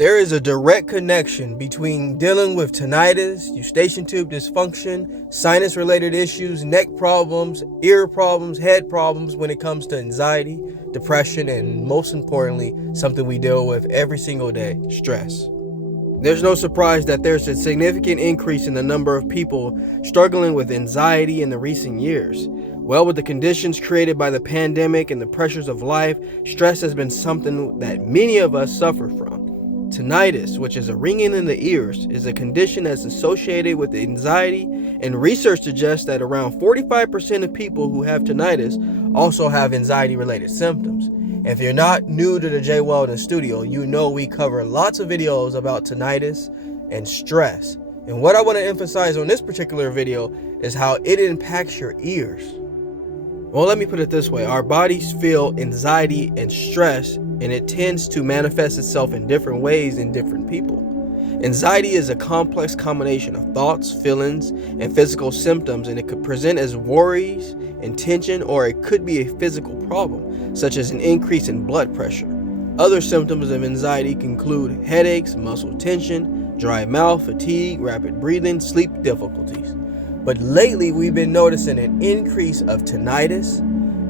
There is a direct connection between dealing with tinnitus, Eustachian Tube Dysfunction, sinus-related issues, neck problems, ear problems, head problems when it comes to anxiety, depression, and most importantly, something we deal with every single day, stress. There's no surprise that there's a significant increase in the number of people struggling with anxiety in the recent years. Well, with the conditions created by the pandemic and the pressures of life, stress has been something that many of us suffer from. Tinnitus, which is a ringing in the ears, is a condition that's associated with anxiety, and research suggests that around 45% of people who have tinnitus also have anxiety-related symptoms. If you're not new to the Jaye Wellness Studio, you know we cover lots of videos about tinnitus and stress. And what I want to emphasize on this particular video is how it impacts your ears. Well, let me put it this way. Our bodies feel anxiety and stress, and it tends to manifest itself in different ways in different people. Anxiety is a complex combination of thoughts, feelings, and physical symptoms, and it could present as worries and tension, or it could be a physical problem, such as an increase in blood pressure. Other symptoms of anxiety can include headaches, muscle tension, dry mouth, fatigue, rapid breathing, sleep difficulties. But lately, we've been noticing an increase of tinnitus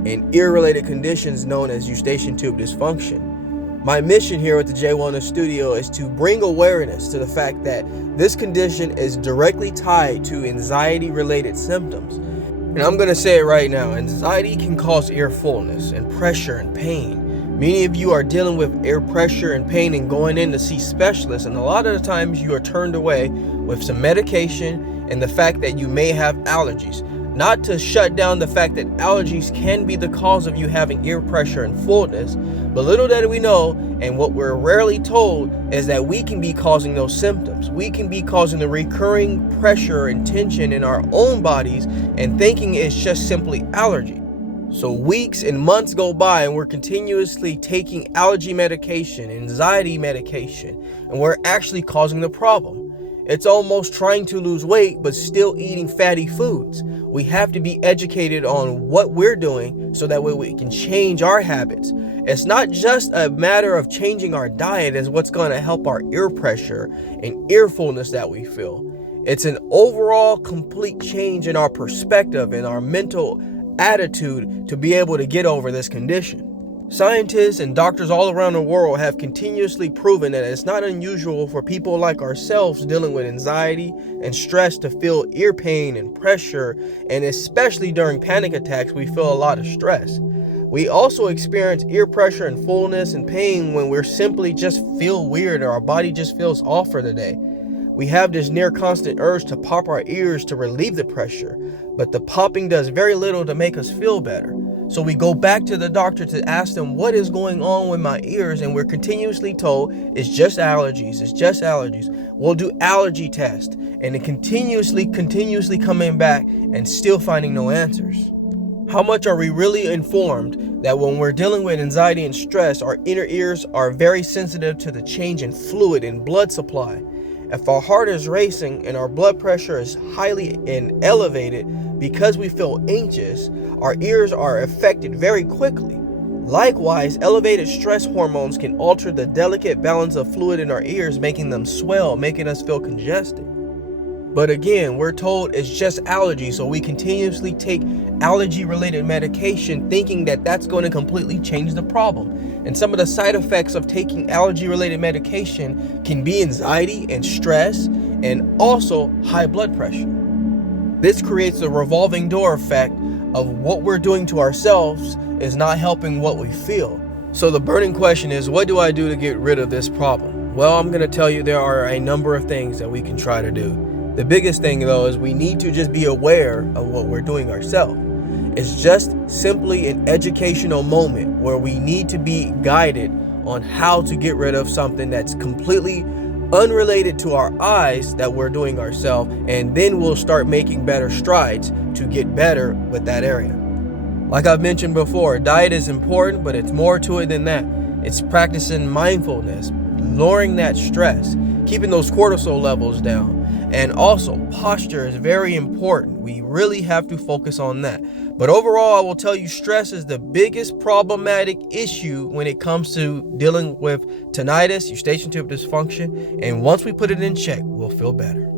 and ear-related conditions known as Eustachian Tube Dysfunction. My mission here at the Jaye Wellness Studio is to bring awareness to the fact that this condition is directly tied to anxiety-related symptoms. And I'm going to say it right now, anxiety can cause ear fullness and pressure and pain. Many of you are dealing with ear pressure and pain and going in to see specialists, and a lot of the times you are turned away with some medication and the fact that you may have allergies. Not to shut down the fact that allergies can be the cause of you having ear pressure and fullness, but little that we know, and what we're rarely told, is that we can be causing those symptoms. We can be causing the recurring pressure and tension in our own bodies and thinking it's just simply allergy. So weeks and months go by and we're continuously taking allergy medication, anxiety medication, and we're actually causing the problem. It's almost trying to lose weight but still eating fatty foods. We have to be educated on what we're doing so that way we can change our habits. It's not just a matter of changing our diet as what's going to help our ear pressure and ear fullness that we feel. It's an overall complete change in our perspective and our mental attitude to be able to get over this condition. Scientists and doctors all around the world have continuously proven that it's not unusual for people like ourselves dealing with anxiety and stress to feel ear pain and pressure, and especially during panic attacks we feel a lot of stress. We also experience ear pressure and fullness and pain when we're simply just feel weird or our body just feels off for the day. We have this near constant urge to pop our ears to relieve the pressure, but the popping does very little to make us feel better. So we go back to the doctor to ask them what is going on with my ears, and we're continuously told it's just allergies, it's just allergies. We'll do allergy tests, and it continuously coming back and still finding no answers. How much are we really informed that when we're dealing with anxiety and stress, our inner ears are very sensitive to the change in fluid and blood supply? If our heart is racing and our blood pressure is highly elevated because we feel anxious, our ears are affected very quickly. Likewise, elevated stress hormones can alter the delicate balance of fluid in our ears, making them swell, making us feel congested. But again, we're told it's just allergies, so we continuously take allergy-related medication thinking that that's going to completely change the problem. And some of the side effects of taking allergy-related medication can be anxiety and stress and also high blood pressure. This creates a revolving door effect of what we're doing to ourselves is not helping what we feel. So the burning question is, what do I do to get rid of this problem? Well, I'm going to tell you there are a number of things that we can try to do. The biggest thing though is we need to just be aware of what we're doing ourselves. It's just simply an educational moment where we need to be guided on how to get rid of something that's completely unrelated to our eyes that we're doing ourselves, and then we'll start making better strides to get better with that area. Like I've mentioned before, diet is important, but it's more to it than that. It's practicing mindfulness, lowering that stress, keeping those cortisol levels down, and also posture is very important. We really have to focus on that. But overall, I will tell you stress is the biggest problematic issue when it comes to dealing with tinnitus, eustachian tube dysfunction. And once we put it in check, we'll feel better.